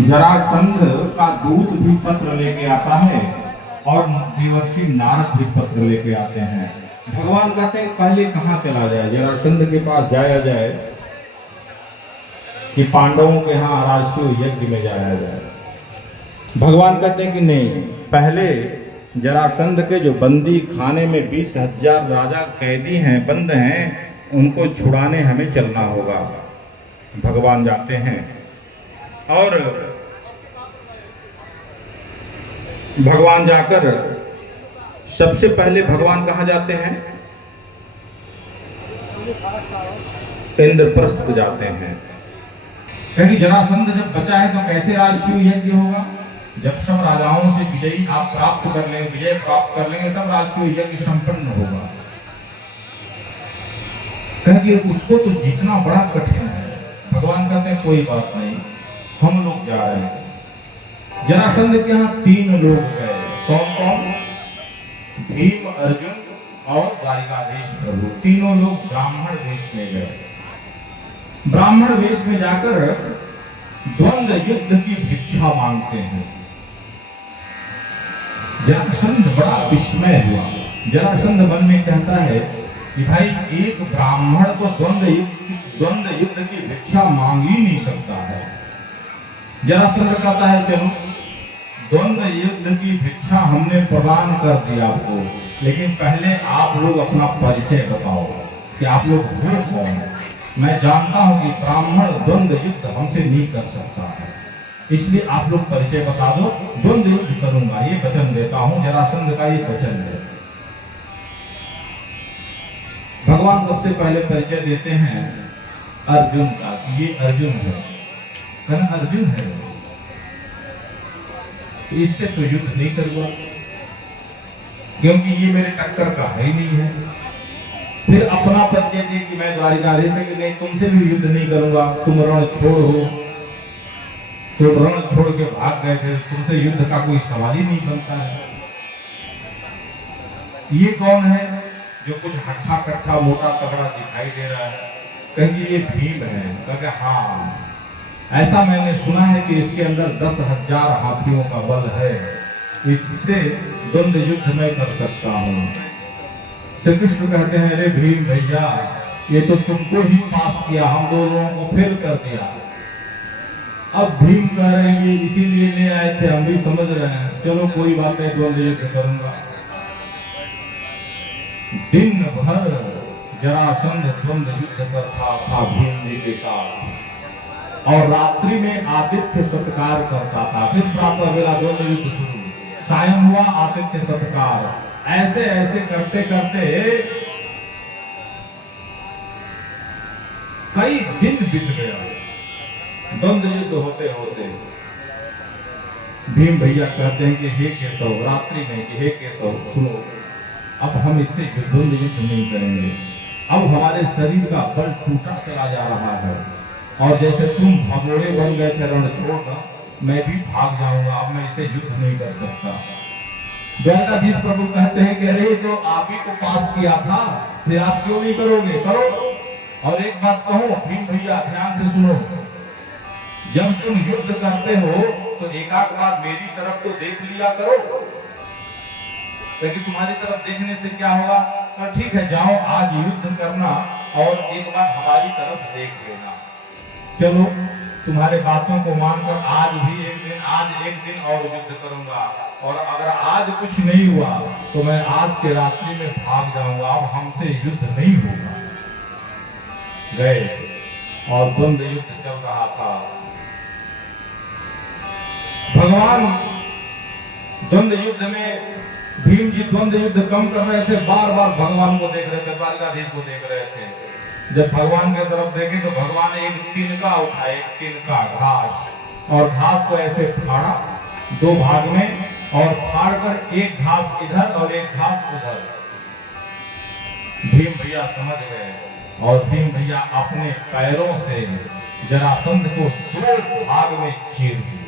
जरासंध का दूत भी पत्र लेके आता है और देवर्षि नारद भी पत्र लेके आते हैं। भगवान कहते हैं पहले कहाँ चला जाए, जरासंध के पास जाया जाए कि पांडवों के यहाँ राजसूय यज्ञ में जाया जाए। भगवान कहते हैं कि नहीं, पहले जरासंध के जो बंदी खाने में 20,000 राजा कैदी हैं, बंद हैं, उनको छुड़ाने हमें चलना होगा। भगवान जाते हैं और भगवान जाकर सबसे पहले भगवान कहाँ जाते हैं? इंद्रप्रस्थ जाते हैं। क्योंकि जरासंध जब बचा है तो कैसे राजसूय यज्ञ होगा? जब सब राजाओं से विजय आप प्राप्त कर लेंगे, विजय प्राप्त कर लेंगे, तब राजसूय यज्ञ संपन्न होगा। क्योंकि उसको तो जीतना बड़ा कठिन है। भगवान कहते हैं कोई बात नहीं, हम लोग जा रहे हैं। जरासंध के यहाँ 3 लोग गए। कौन कौन? भीम, अर्जुन और द्वारिकाधीश प्रभु। तीनों लोग ब्राह्मण वेश में गए। ब्राह्मण वेश में जाकर द्वंद्व युद्ध की भिक्षा मांगते हैं। जरासंध बड़ा विस्मय हुआ। जरासंध मन में कहता है कि भाई एक ब्राह्मण तो द्वंद्व युद्ध की भिक्षा मांग ही नहीं सकता है। जरासंध कहता है चलो द्वंद्व युद्ध की भिक्षा हमने प्रदान कर दी आपको, लेकिन पहले आप लोग अपना परिचय बताओ कि आप लोग हो कौन। मैं जानता हूं कि ब्राह्मण द्वंद्व युद्ध हमसे नहीं कर सकता है, इसलिए आप लोग परिचय बता दो, द्वंद्व युद्ध करूंगा, ये वचन देता हूं। जरासंध का ये वचन है। भगवान सबसे पहले परिचय देते हैं अर्जुन का, ये अर्जुन है। अर्जुन है, इससे तो युद्ध नहीं करूंगा क्योंकि ये मेरे टक्कर का है ही नहीं है। फिर अपना परिचय दे कि मैं द्वारिकाधीश में नहीं, तुमसे भी युद्ध नहीं करूंगा, तुम रण छोड़ हो, तो रण छोड़ के भाग गए थे, तुमसे युद्ध का कोई सवाल ही नहीं बनता है। ये कौन है जो कुछ हट्ठा कट्ठा मोटा तगड़ा दिखाई दे रहा है? कहीं ये भीम है। कहा हाँ, ऐसा मैंने सुना है कि इसके अंदर 10,000 हाथियों का बल है, इससे द्वंद्व युद्ध मैं कर सकता हूँ। श्री कृष्ण कहते हैं अरे भीम भैया, ये तो तुमको ही पास किया, हम दोनों को फेल कर दिया। अब भीम कह रहे हैं कि इसीलिए ले आए थे, हम भी समझ रहे हैं, चलो कोई बात नहीं, द्वंद्व युद्ध करूंगा। दिन भर जरासंध द्वंद्व युद्ध करता था भीम जी के साथ, और रात्रि में आदित्य सत्कार करता था। फिर प्रातः बेला द्वंद्व युद्ध शुरू, सायं हुआ आदित्य सत्कार। ऐसे ऐसे करते करते कई दिन बीत गया द्वंद्व युद्ध होते होते। भीम भैया कहते हैं कि हे केशव, रात्रि में कि हे केशव सुनो, अब हम इससे द्वंद्व युद्ध नहीं करेंगे। अब हमारे शरीर का बल टूटा चला जा रहा है, और जैसे तुम भगोड़े बन गए थे रण छोड़कर, मैं भी भाग जाऊंगा, अब मैं इसे युद्ध नहीं कर सकता। द्वारकाधीश प्रभु कहते हैं कि अरे तो आप ही को पास किया था, फिर आप क्यों नहीं करोगे? करो। और एक बात कहूं भीम भैया, ध्यान से सुनो, जब तुम युद्ध करते हो तो एक आध बार मेरी तरफ तो देख लिया करो, क्योंकि तुम्हारी तरफ देखने से क्या होगा? तो ठीक है जाओ आज युद्ध करना, और एक बार हमारी तरफ देख लेना। चलो तुम्हारे बातों को मानकर आज एक दिन और युद्ध करूंगा, और अगर आज कुछ नहीं हुआ तो मैं आज के रात्रि में भाग जाऊंगा, अब हमसे युद्ध नहीं होगा। गए और द्वंद्व युद्ध चल रहा था। भगवान द्वंद्व युद्ध में भीम जी द्वंद्व युद्ध कम कर रहे थे, बार बार भगवान को देख रहे थे, द्वारकाधीश को देख रहे थे। जब भगवान की तरफ देखे तो भगवान एक तिनका उठाए, एक तिनका घास, और घास को ऐसे फाड़ा दो भाग में, और फाड़ कर एक घास इधर और एक घास उधर। भीम भैया समझ गए और भीम भैया अपने पैरों से जरासंध को दो भाग में चीर दिए,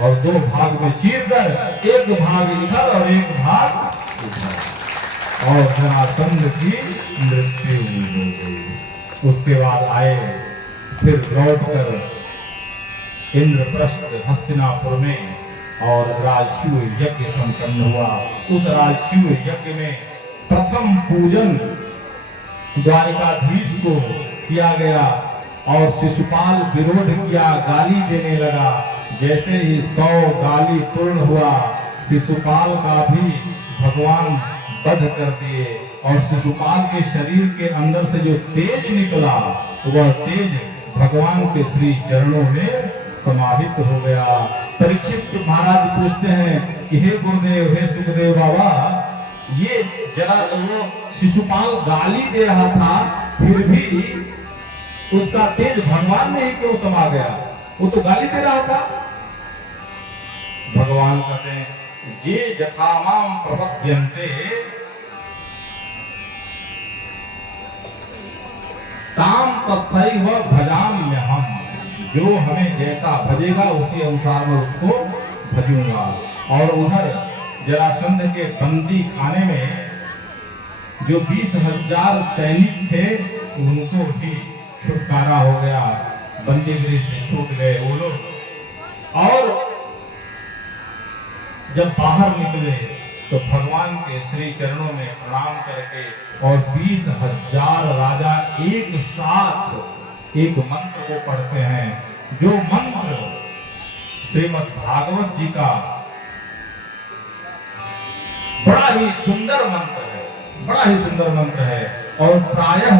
और दो भाग में चीर कर एक भाग इधर और एक भाग उधर, और जरासंध की मृत्यु हो गई। उसके बाद आए फिर लौट कर इंद्रप्रस्थ हस्तिनापुर में, और राजसूय यज्ञ संपन्न हुआ। उस राजसूय यज्ञ में प्रथम पूजन द्वारिकाधीश को किया गया, और शिशुपाल विरोध किया, गाली देने लगा। जैसे ही 100 गाली पूर्ण हुआ, शिशुपाल का भी भगवान वध कर दिए, और शिशुपाल के शरीर के अंदर से जो तेज निकला, वह तेज भगवान के श्री चरणों में समाहित हो गया। परीक्षित महाराज पूछते हैं कि हे गुरुदेव, हे सुखदेव बाबा, ये जरा वो शिशुपाल गाली दे रहा था, फिर भी उसका तेज भगवान में ही क्यों समा गया? वो तो गाली दे रहा था। भगवान कहते हैं, ये यथा माम प्रपद्यन्ते ताम तथैव भजाम्यहम्। जो हमें जैसा भजेगा उसी अनुसार मैं उसको भजूंगा। और उधर जरासंध के बंदी खाने में जो 20,000 सैनिक थे, उनको भी छुटकारा हो गया, बंदीगिरी से छूट गए वो लोग। और जब बाहर निकले तो भगवान के श्री चरणों में प्रणाम करके, और 20,000 राजा एक साथ एक मंत्र को पढ़ते हैं, जो मंत्र श्रीमद् भागवत जी का बड़ा ही सुंदर मंत्र है, बड़ा ही सुंदर मंत्र है। और प्रायः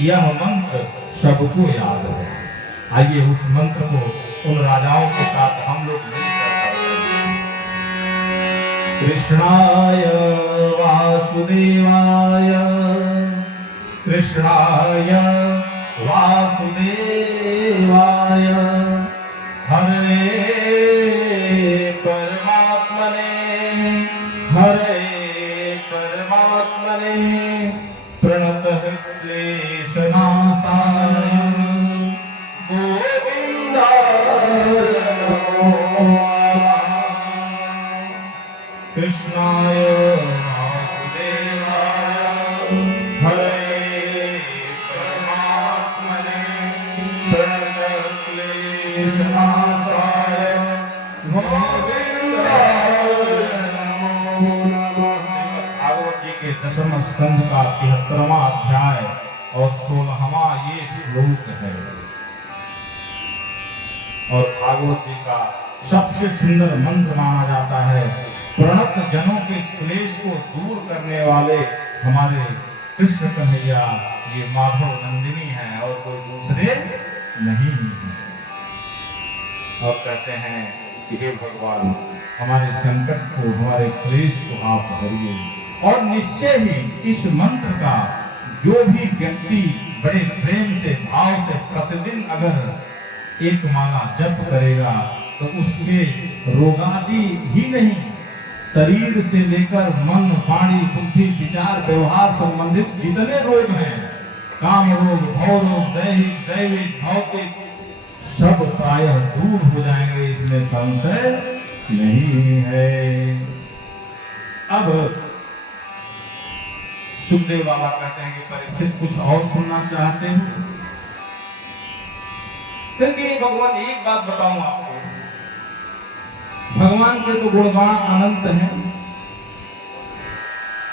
यह मंत्र सबको याद है। आइए उस मंत्र को उन राजाओं के साथ हम लोग मिलकर पढ़ते हैं। कृष्णाय वासुदेवाय, कृष्णाय वासुदेवाय, हरे परमात्मने, हरे परमात्मने, प्रणतः क्लेशनाशाय गोविन्दाय नमो नमः। कृष्णाय वासुदेवाय, हरे परमात्मने, प्रणतः क्लेशनाशाय गोविन्दाय नमो नमः। भागवत जी के 10वें स्कंध का 73वां अध्याय और 16वां ये श्लोक है, और भागवत जी का सबसे सुंदर मंत्र माना जाता है। प्रणत जनों के क्लेश को दूर करने वाले हमारे कृष्ण कन्हैया ये माधव नंदिनी हैं और कोई दूसरे नहीं हैं। और कहते हैं कि हे भगवान, हमारे संकट को, हमारे क्लेश को आप हरिए। और निश्चय ही इस मंत्र का जो भी व्यक्ति बड़े प्रेम से, भाव से प्रतिदिन अगर एक माला जप करेगा, तो उसके रोगादि ही नहीं, शरीर से लेकर मन, वाणी, बुद्धि, विचार, व्यवहार संबंधित जितने रोग हैं, काम रोग, भव रोग, दैहिक, दैविक, भौतिक, सब प्रायः दूर हो जाएंगे, इसमें संशय नहीं है। अब सुखदेव बाबा कहते हैं कि परीक्षित कुछ और सुनना चाहते हो? क्योंकि भगवान एक बात बताऊं आपको, भगवान के तो गुणगान अनंत हैं,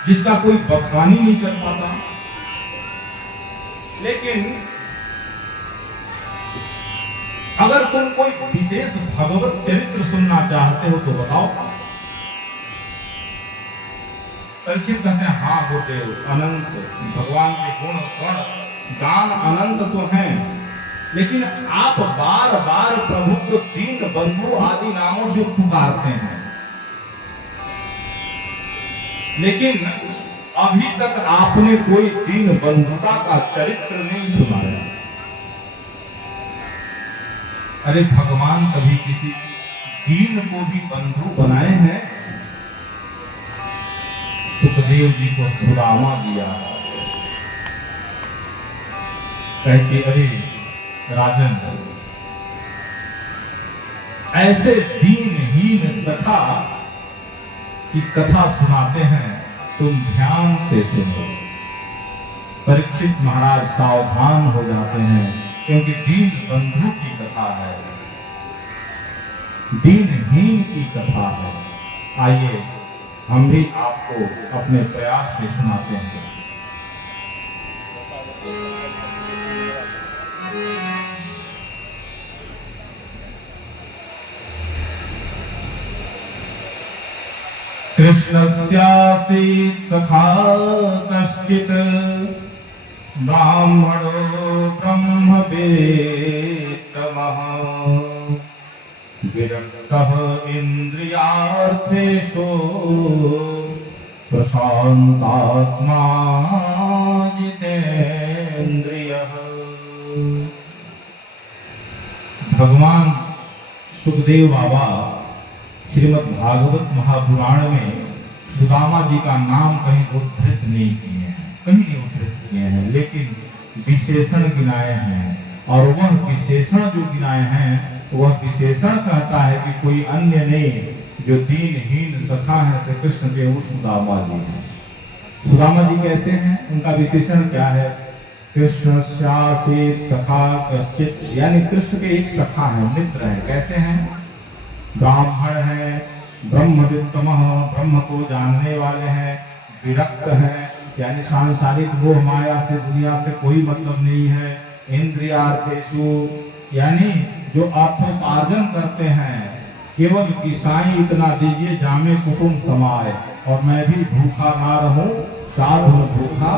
जिसका कोई बखान ही नहीं कर पाता। लेकिन अगर तुम कोई विशेष भगवत चरित्र सुनना चाहते हो तो बताओ। परीक्षित कहते हैं, हाँ गुरुदेव, अनंत भगवान के गुण गण गान अनंत तो हैं, लेकिन आप बार बार प्रभु को दीन बंधु आदि नामों से पुकारते हैं, लेकिन अभी तक आपने कोई दीन बंधुता का चरित्र नहीं सुनाया। अरे भगवान कभी किसी दीन को भी बंधु बनाए हैं? सुखदेव जी को सुदामा दिया, कहते अरे राजन, ऐसे दीनहीन सखा की कथा सुनाते हैं, तुम ध्यान से सुनो। परीक्षित महाराज सावधान हो जाते हैं, क्योंकि दीन बंधु की कथा है, दीनहीन की कथा है। आइए हम भी आपको अपने प्रयास से सुनाते हैं। कृष्णस्यासीत् सखा कश्चित् ब्राह्मणो ब्रह्मवेत्तमः विरक्तः इन्द्रियार्थेषु प्रशान्तात्मा जितेन्द्रियः। भगवान सुखदेव बाबा श्रीमद् भागवत महापुराण में सुदामा जी का नाम कहीं उद्धृत नहीं किए हैं, कहीं नहीं उद्धृत किए हैं, लेकिन विशेषण गिनाए हैं। और वह विशेषण जो गिनाए हैं, वह विशेषण कहता है कि कोई अन्य नहीं, जो दीनहीन सखा है श्री कृष्ण के, वो सुदामा जी हैं। सुदामा जी कैसे हैं? उनका विशेषण क्या है? कृष्ण स्यासीत् सखा कश्चित्, यानी कृष्ण के एक सखा है, मित्र है। कैसे हैं? ब्राह्मण है, ब्रह्मवित्तमः, ब्रह्म को जानने वाले हैं, विरक्त हैं, यानी सांसारिक मोह माया से, दुनिया से कोई मतलब नहीं है। इंद्रियार्थेषु, यानी जो अर्थोपार्जन करते हैं, केवल कि साईं इतना दीजिए जामे कुटुंब समाए, और मैं भी भूखा ना रहूं, साधु भूखा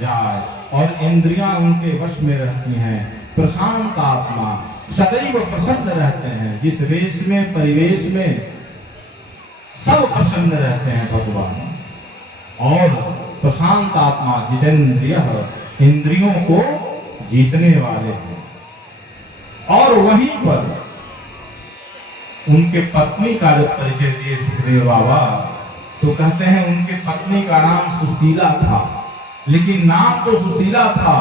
जाए। और इंद्रियां उनके वश में रहती हैं। प्रशांत आत्मा, सदैव प्रसन्न रहते हैं, जिस वेश में, परिवेश में सब प्रसन्न रहते हैं भगवान। और प्रशांत आत्मा जितेंद्रियः, इंद्रियों को जीतने वाले हैं। और वहीं पर उनके पत्नी का जब परिचय दिए सुखदेव बाबा, तो कहते हैं उनके पत्नी का नाम सुशीला था। लेकिन नाम तो सुशीला था,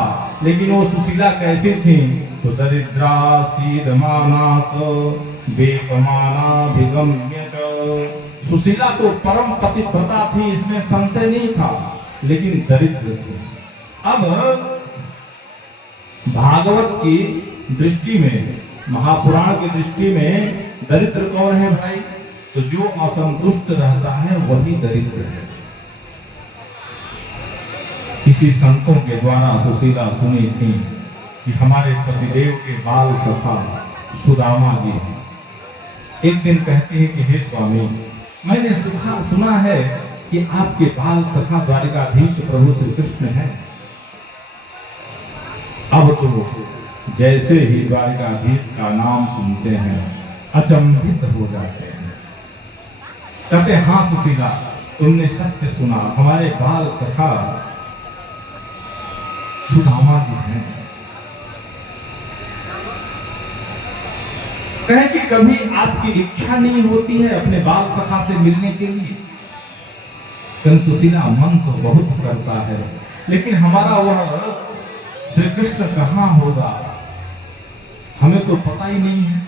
लेकिन वो सुशीला कैसी थी? तो दरिद्रा सीदमानास वेपमानाभिगम्य च। सुशीला तो परम पतिव्रता थी, इसमें संशय नहीं था, लेकिन दरिद्र थी। अब भागवत की दृष्टि में, महापुराण की दृष्टि में दरिद्र कौन है भाई? तो जो असंतुष्ट रहता है वही दरिद्र है। किसी संतों के द्वारा सुशीला सुनी थी कि हमारे पतिदेव के बाल सखा सुदामा जी हैं। एक दिन कहते हैं कि हे स्वामी, मैंने सुना है कि आपके बाल सखा द्वारिकाधीश प्रभु श्री कृष्ण हैं। अब तो जैसे ही द्वारिकाधीश का नाम सुनते हैं, अचंभित हो जाते हैं। कहते हाँ सुशीला, तुमने सत्य सुना, हमारे बाल सखा सुदामा जी हैं। कहे कि कभी आपकी इच्छा नहीं होती है अपने बाल सखा से मिलने के लिए? सुशीला, मन तो बहुत करता है, लेकिन हमारा वह श्री कृष्ण कहाँ होगा, हमें तो पता ही नहीं है।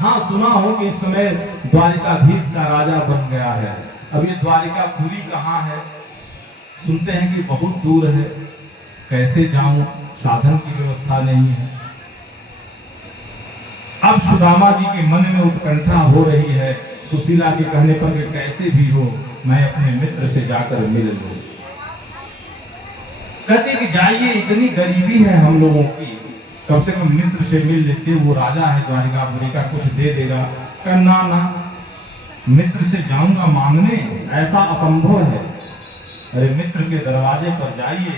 हाँ, सुना हो कि इस समय द्वारिकाधीश का राजा बन गया है। अब ये द्वारिकापुरी कहाँ है? सुनते हैं कि बहुत दूर है। कैसे जाऊं? साधन की व्यवस्था नहीं है। अब सुदामा जी के मन में उत्कंठा हो रही है, सुशीला के कहने पर कि कैसे भी हो मैं अपने मित्र से जाकर मिल लूं। कहते कि जाइए, इतनी गरीबी है हम लोगों की, कम से कम मित्र से मिल लेते, वो राजा है द्वारिकापुरी का, कुछ दे देगा। कहना ना, मित्र से जाऊंगा मांगने, ऐसा असंभव है। अरे मित्र के दरवाजे पर जाइए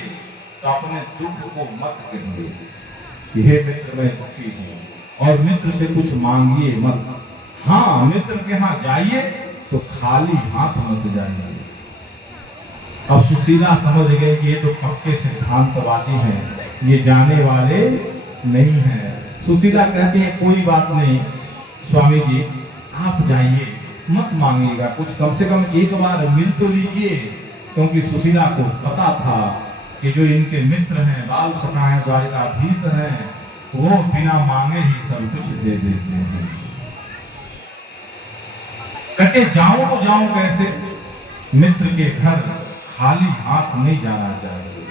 तो अपने दुख को मत कहिए, कि हे मित्र मैं दुखी हूं और मित्र से कुछ मांगिए मत। हाँ, मित्र के यहाँ जाइए तो खाली हाथ मत जाइए। अब सुशीला समझ गए कि ये तो पक्के सिद्धांतवादी हैं, ये जाने वाले नहीं हैं। सुशीला कहती है कोई बात नहीं स्वामी जी, आप जाइए, मत मांगिएगा कुछ, कम से कम एक बार मिल तो लीजिए। क्योंकि सुशीला को पता था कि जो इनके मित्र हैं, बाल सखा हैं, द्वारिकाधीश हैं, वो बिना मांगे ही सब कुछ दे देते हैं। कहते जाऊं तो जाऊं कैसे, मित्र के घर खाली हाथ नहीं जाना चाहिए।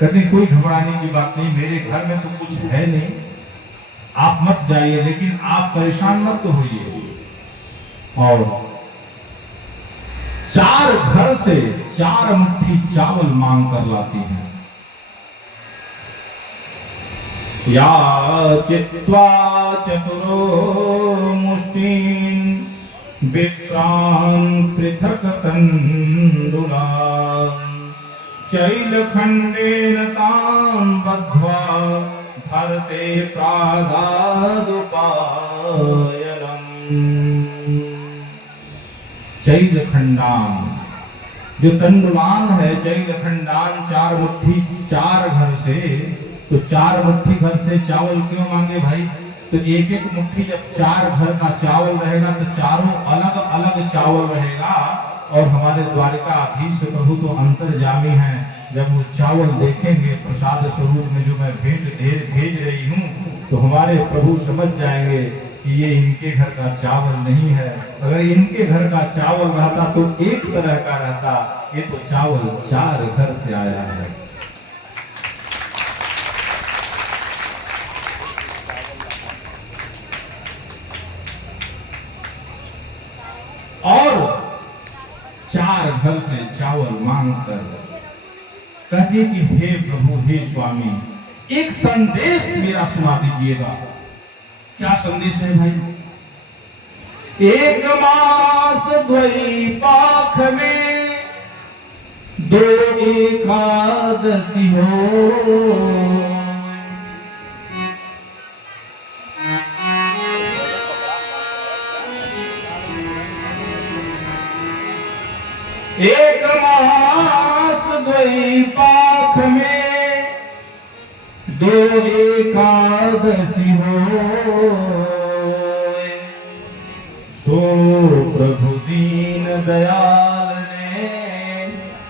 कहते कोई घबराने की बात नहीं, मेरे घर में तो कुछ है नहीं, आप मत जाइए, लेकिन आप परेशान मत होइए। और 4 घर से 4 मुट्ठी चावल मांग कर लाती हैं। या चित्वा चतुरो मुष्टिन विप्रान् पृथक तण्डुलान् चैलखण्डेन तान् बद्ध्वा भरते प्रादादुपायनम्। चैलखण्डान, जो तंडुलान है, चैलखण्डान 4 मुट्ठी 4 घर से, तो 4 मुट्ठी घर से चावल क्यों मांगे भाई? तो एक एक मुट्ठी जब 4 घर का चावल रहेगा तो चारों अलग अलग चावल रहेगा। और हमारे द्वारिकाधीश प्रभु तो अंतर्यामी हैं, जब वो चावल देखेंगे प्रसाद स्वरूप में जो मैं भेंट भेज रही हूँ, तो हमारे प्रभु समझ जाएंगे कि ये इनके घर का चावल नहीं है। अगर इनके घर का चावल रहता तो एक तरह का रहता, ये तो चावल 4 घर से आया है। और 4 घर से चावल मांग कर कहती कि हे प्रभु, हे स्वामी, एक संदेश मेरा सुना दीजिएगा। क्या संदेश है भाई? 1 मास द्वैपाख में 2 एकादशी हो, एक मास द्वैपाख में 2 एकादशी हो, सो प्रभु दीन दयाल ने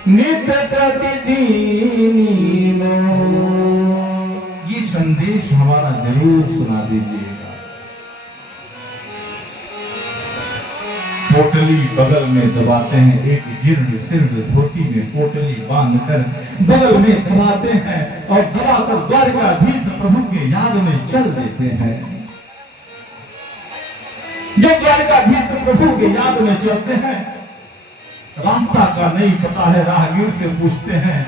नित प्रतिदिन। ये संदेश हमारा जरूर सुना दीजिएगा। पोटली बगल में दबाते हैं, एक जीर्ण शीर्ण धोती में पोटली बांधकर बगल में दबाते हैं और दबाकर द्वारिकाधीश प्रभु के याद में चल देते हैं। जो द्वारिकाधीश प्रभु के याद में चलते हैं, रास्ता का नहीं पता है, राहगीर से पूछते हैं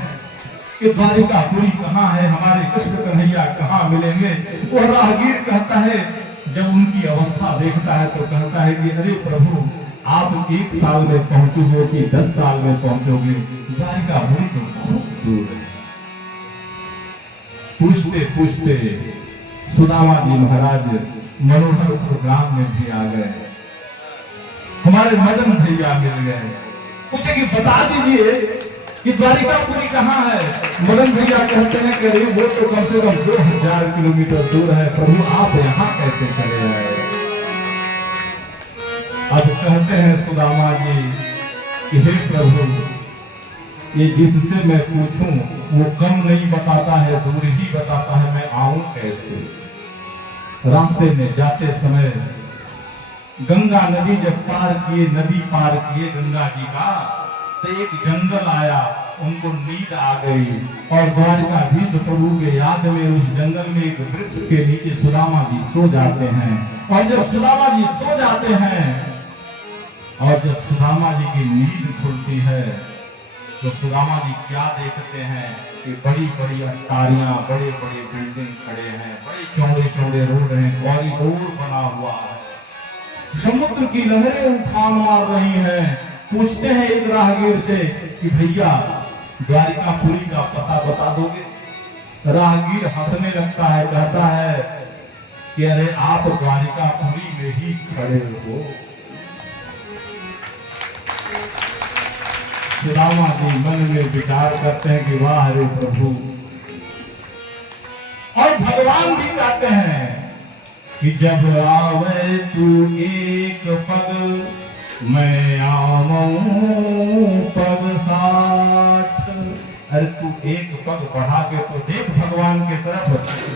कि द्वारिकापुरी कहाँ है, हमारे कृष्ण कन्हैया कहाँ मिलेंगे? वो राहगीर कहता है, जब उनकी अवस्था देखता है तो कहता है कि अरे प्रभु, आप 1 साल में पहुंचोगे कि 10 साल में पहुंचोगे, द्वारिकापुरी तो बहुत दूर है। पूछते पूछते सुदामा जी महाराज मनोहरपुर ग्राम में भी आ गए, हमारे मदन भैया मिल गए। पूछे कि बता दीजिए कि द्वारिकापुरी कहाँ है? मदन भैया कहते हैं कि वो तो कम से कम 2000 किलोमीटर दूर है, प्रभु आप यहाँ कैसे चले आए? अब कहते हैं सुदामा जी कि हे प्रभु, ये जिससे मैं पूछूं वो कम नहीं बताता है, दूर ही बताता है, मैं आऊं कैसे? रास्ते में जाते समय गंगा नदी जब पार किए, नदी पार किए गंगा जी का, तो एक जंगल आया, उनको नींद आ गई और द्वारिकाधीश प्रभु के याद में उस जंगल में एक वृक्ष के नीचे सुदामा जी सो जाते हैं। और जब सुदामा जी सो जाते हैं और जब सुदामा जी की नींद खुलती है तो सुदामा जी क्या देखते हैं कि बड़ी बड़ी अट्टारियां, बड़े बड़े बिल्डिंग खड़े हैं, बड़े चौड़े चौड़े रोड हैं, कॉरिडोर बना हुआ है, समुद्र की लहरें उफान मार रही हैं। पूछते हैं एक राहगीर से कि भैया द्वारिकापुरी का पता बता दोगे? राहगीर हंसने लगता है, कहता है कि अरे आप द्वारिकापुरी में ही खड़े हो। सुदामा जी मन में विचार करते हैं कि वाह रे प्रभु। और भगवान भी कहते हैं कि जब आवे तू एक पग मैं आऊं पग 60। अरे तू एक पग बढ़ा के तो देख भगवान के तरफ,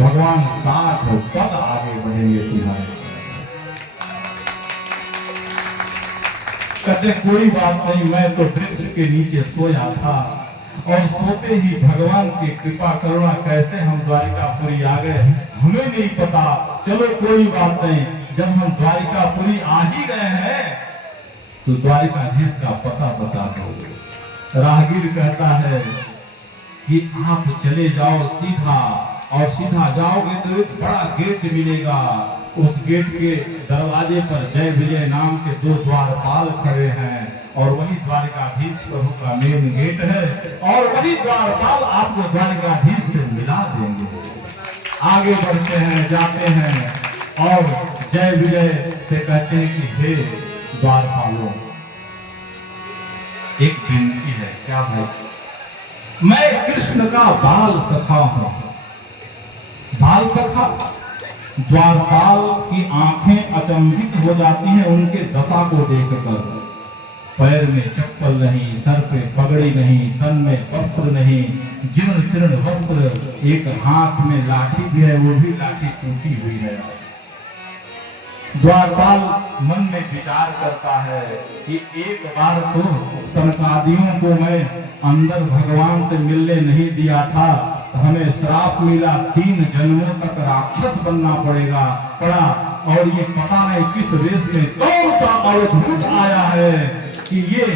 भगवान 60 पग आगे बढ़ेंगे तुम्हारे। कहते कोई बात नहीं, मैं तो वृक्ष के नीचे सोया था और सोते ही भगवान की कृपा करुणा कैसे हम द्वारिकापुरी आ गए हमें नहीं पता। चलो कोई बात नहीं, जब हम द्वारिकापुरी आ ही गए हैं तो द्वारिकाधीश का पता बता दो। राहगीर कहता है कि आप चले जाओ सीधा, और सीधा जाओगे तो एक बड़ा गेट मिलेगा। उस गेट के दरवाजे पर जय विजय नाम के 2 द्वारपाल खड़े हैं और वही द्वारिकाधीश प्रभु का मेन गेट है, और वही द्वारपाल आपको द्वारिकाधीश से मिला देंगे। आगे बढ़ते हैं, जाते हैं और जय विजय से कहते हैं कि हे द्वारपालों, एक विनती है। क्या भाई? मैं कृष्ण का बाल सखा हूं। बाल सखा, द्वारपाल की आंखें अचंभित हो जाती हैं उनके दशा को देखकर। पैर में चप्पल नहीं, सर पे पगड़ी नहीं, तन में वस्त्र नहीं, जीर्ण शीर्ण वस्त्र, एक हाथ में लाठी भी है, वो भी लाठी टूटी हुई है। द्वारपाल मन में विचार करता है कि एक बार तो सनकादियों को मैं अंदर भगवान से मिलने नहीं दिया था, हमें श्राप मिला, 3 जन्मों तक राक्षस बनना पड़ा। और ये पता नहीं किस वेश में कौन सा अवधूत आया है कि ये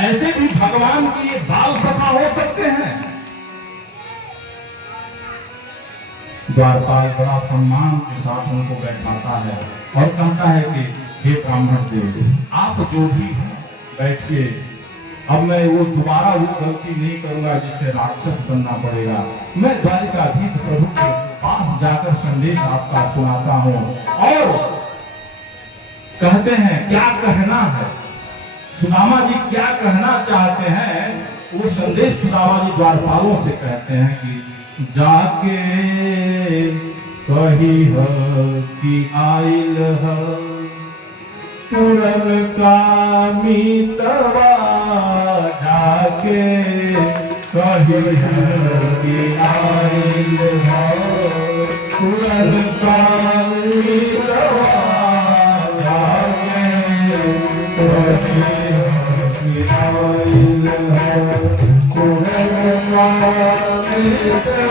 ऐसे भी भगवान की ये बाल सखा हो सकते हैं। द्वारपाल बड़ा सम्मान के साथ उनको बैठाता है और कहता है कि हे ब्राह्मण देव, आप जो भी बैठिए, अब मैं वो दोबारा वो गलती नहीं करूंगा जिससे राक्षस बनना पड़ेगा। मैं द्वारिकाधीश प्रभु के पास जाकर संदेश आपका सुनाता हूँ। और कहते हैं क्या कहना है, सुदामा जी क्या कहना चाहते हैं, वो संदेश सुदामा जी द्वारपालों से कहते हैं कि जाके कही है कि आइल है पूरन का मीतवा, जाके कही है कि आइल है पूरन का मीतवा, जाके कही है कि आइल है पूरन का मीतवा,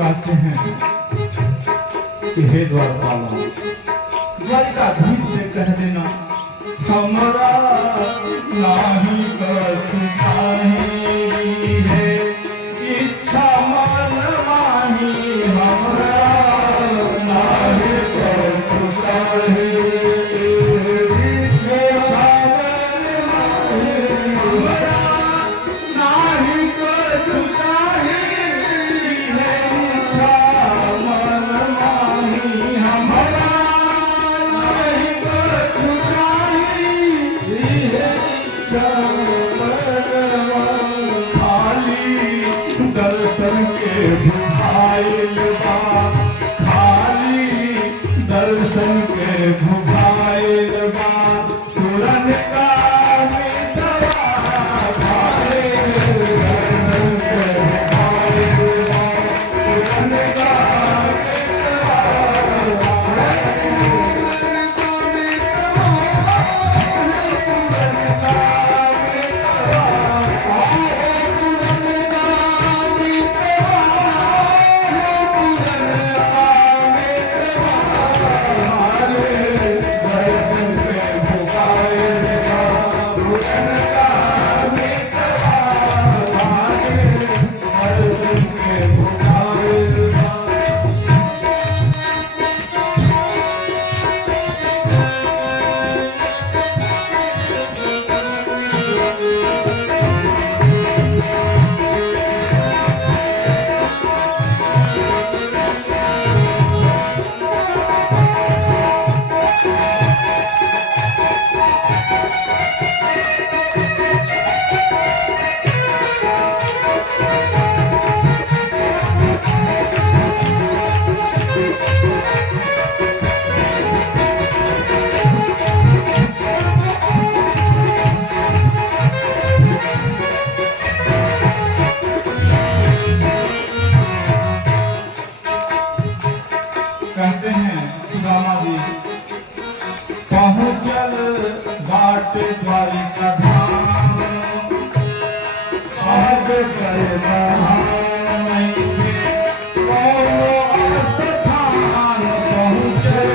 कहते हैं कि हे द्वारपाला, द्वारिकाधीश से कह देना हमरा नाही कछु चाही है, इच्छा मन माही हमरा नाही कछु चाही, इच्छा मन माही हमरा नाही कछु चाही है, इच्छा मन माही हमरा नाही कछु चाही है, इच्छा खाली दर्शन के भुखाइल बा, खाली दर्शन के भुखाइल बा, तुरंत का मिटवा खाली दर्शन के भुखाइल बा, तुरंत का कहते हैं सुदामा जी, पहुँचल बाट द्वारिका धाम, आज कर बहान स्थान, पहुँचल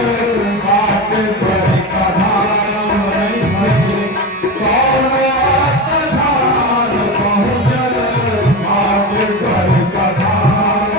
बाट द्वारिका धाम, स्थान पहुँचल बाट द्वारिका धाम,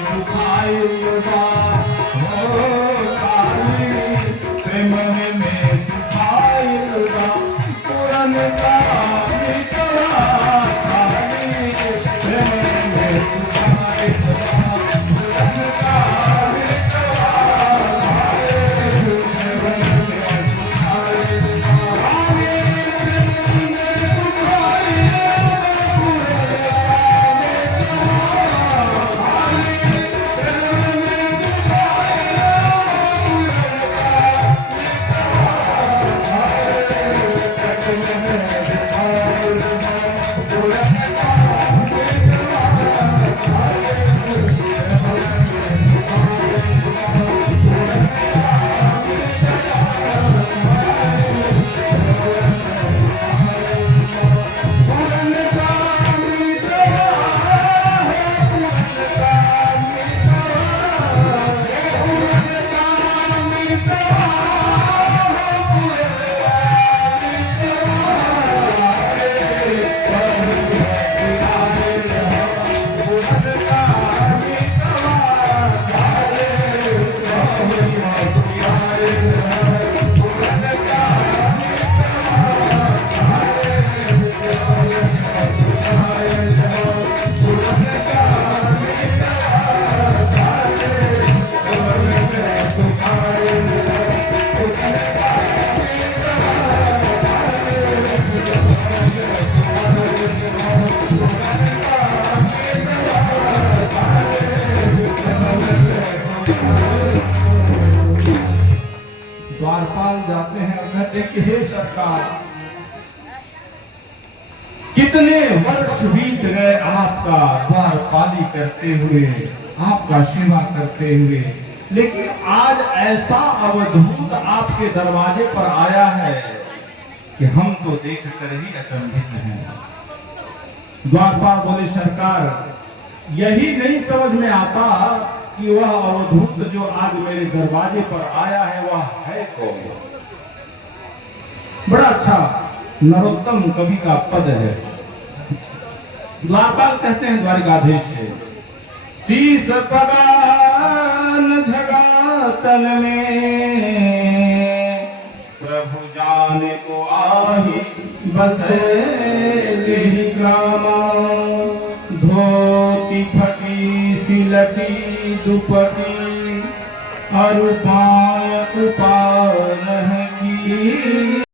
सुखाई द्वारपाल जाते हैं और कहते कि हे सरकार, कितने वर्ष बीत गए आपका द्वारपाली करते हुए, आपका सेवा करते हुए, लेकिन आज ऐसा अवधूत आपके दरवाजे पर आया है कि हम तो देखकर ही अचंभित हैं। द्वारपाल बोले सरकार, यही नहीं समझ में आता कि वह अवधूत जो आज मेरे दरवाजे पर आया है वह है कौन। बड़ा अच्छा नरोत्तम कवि का पद है। द्वारपाल कहते हैं द्वारिकाधीश से, शीस पगान झगातन में प्रभु जाने को आही बसे ग्रामा, धोती फटी सिलटी दुपटी अरुपाय उपान की